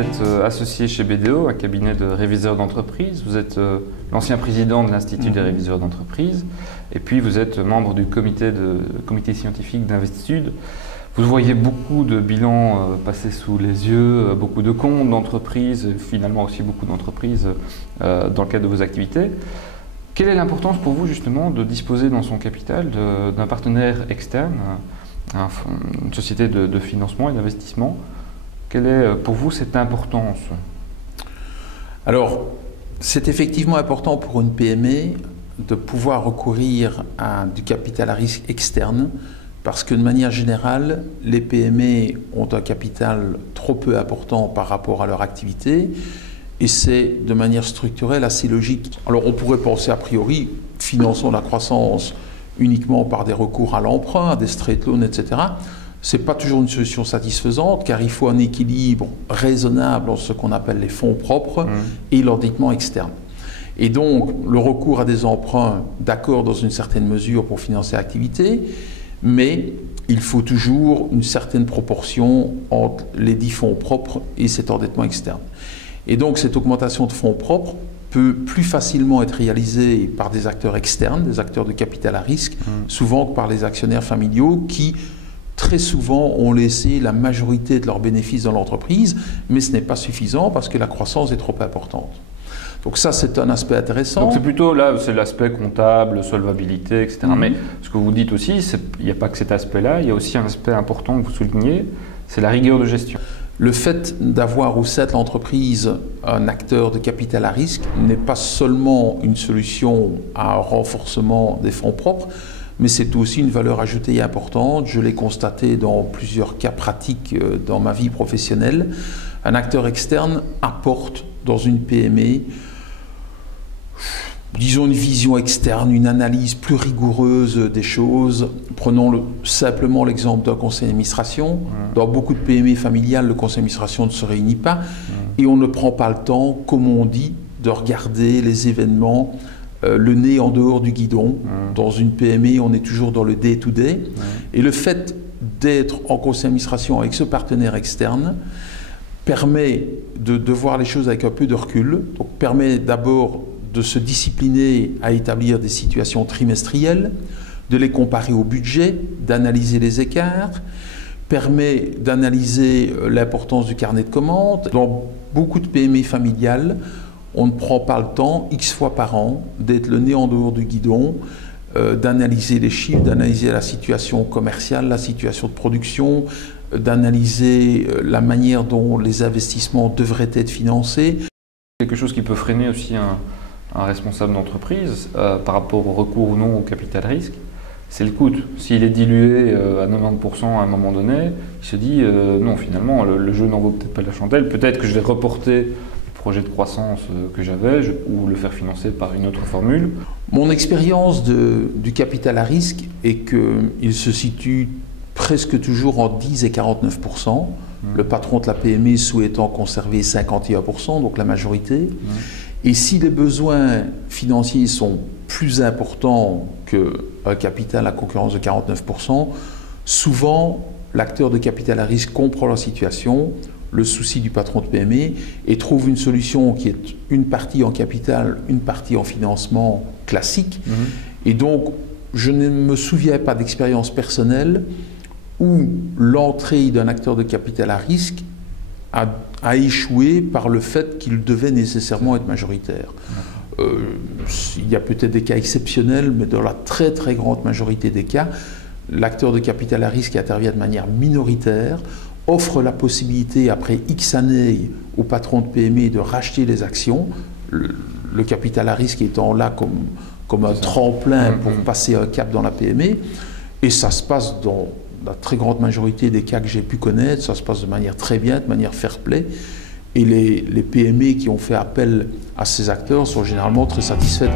êtes associé chez BDO, un cabinet de réviseurs d'entreprise. Vous êtes l'ancien président de l'Institut des réviseurs d'entreprise. Et puis vous êtes membre du comité scientifique d'Investitude. Vous voyez beaucoup de bilans passer sous les yeux, beaucoup de comptes d'entreprises, finalement aussi beaucoup d'entreprises dans le cadre de vos activités. Quelle est l'importance pour vous justement de disposer dans son capital d'un partenaire externe, une société de financement et d'investissement? Quelle est pour vous cette importance? Alors, c'est effectivement important pour une PME de pouvoir recourir à du capital à risque externe parce que de manière générale, les PME ont un capital trop peu important par rapport à leur activité et c'est de manière structurelle assez logique. Alors on pourrait penser a priori, finançons la croissance uniquement par des recours à l'emprunt, à des straight loans, etc. Ce n'est pas toujours une solution satisfaisante car il faut un équilibre raisonnable entre ce qu'on appelle les fonds propres et l'endettement externe. Et donc, le recours à des emprunts, d'accord dans une certaine mesure pour financer l'activité, mais il faut toujours une certaine proportion entre les dits fonds propres et cet endettement externe. Et donc, cette augmentation de fonds propres peut plus facilement être réalisée par des acteurs externes, des acteurs de capital à risque, souvent que par les actionnaires familiaux qui, très souvent, ont laissé la majorité de leurs bénéfices dans l'entreprise, mais ce n'est pas suffisant parce que la croissance est trop importante. Donc ça, c'est un aspect intéressant. Donc c'est plutôt là, c'est l'aspect comptable, solvabilité, etc. Mais ce que vous dites aussi, il n'y a pas que cet aspect-là, il y a aussi un aspect important que vous soulignez, c'est la rigueur de gestion. Le fait d'avoir au sein de l'entreprise un acteur de capital à risque n'est pas seulement une solution à un renforcement des fonds propres, mais c'est aussi une valeur ajoutée importante. Je l'ai constaté dans plusieurs cas pratiques dans ma vie professionnelle. Un acteur externe apporte dans une PME, disons une vision externe, une analyse plus rigoureuse des choses. Prenons simplement l'exemple d'un conseil d'administration. Dans beaucoup de PME familiales, le conseil d'administration ne se réunit pas et on ne prend pas le temps, comme on dit, de regarder les événements, le nez en dehors du guidon. Dans une PME, on est toujours dans le day-to-day. Et le fait d'être en conseil d'administration avec ce partenaire externe permet de voir les choses avec un peu de recul, donc permet d'abord de se discipliner à établir des situations trimestrielles, de les comparer au budget, d'analyser les écarts, permet d'analyser l'importance du carnet de commandes. Dans beaucoup de PME familiales, on ne prend pas le temps, X fois par an, d'être le nez en dehors du guidon, d'analyser les chiffres, d'analyser la situation commerciale, la situation de production, d'analyser la manière dont les investissements devraient être financés. Quelque chose qui peut freiner aussi un responsable d'entreprise par rapport au recours ou non au capital risque, c'est le coût. S'il est dilué à 90% à un moment donné, il se dit non, finalement, le jeu n'en vaut peut-être pas la chandelle, peut-être que je vais reporter le projet de croissance que j'avais ou le faire financer par une autre formule. Mon expérience du capital à risque est qu'il se situe presque toujours en 10 et 49%. Le patron de la PME souhaitant conserver 51%, donc la majorité. Et si les besoins financiers sont plus importants qu'un capital à concurrence de 49%, souvent l'acteur de capital à risque comprend la situation, le souci du patron de PME et trouve une solution qui est une partie en capital, une partie en financement classique. Et donc, je ne me souviens pas d'expérience personnelle où l'entrée d'un acteur de capital à risque a échoué par le fait qu'il devait nécessairement être majoritaire. Il y a peut-être des cas exceptionnels, mais dans la très très grande majorité des cas, l'acteur de capital à risque qui intervient de manière minoritaire offre la possibilité, après X années, au patron de PME de racheter les actions, le capital à risque étant là comme un tremplin pour passer un cap dans la PME, et ça se passe dans la très grande majorité des cas que j'ai pu connaître, ça se passe de manière très bien, de manière fair-play. Et les PME qui ont fait appel à ces acteurs sont généralement très satisfaits.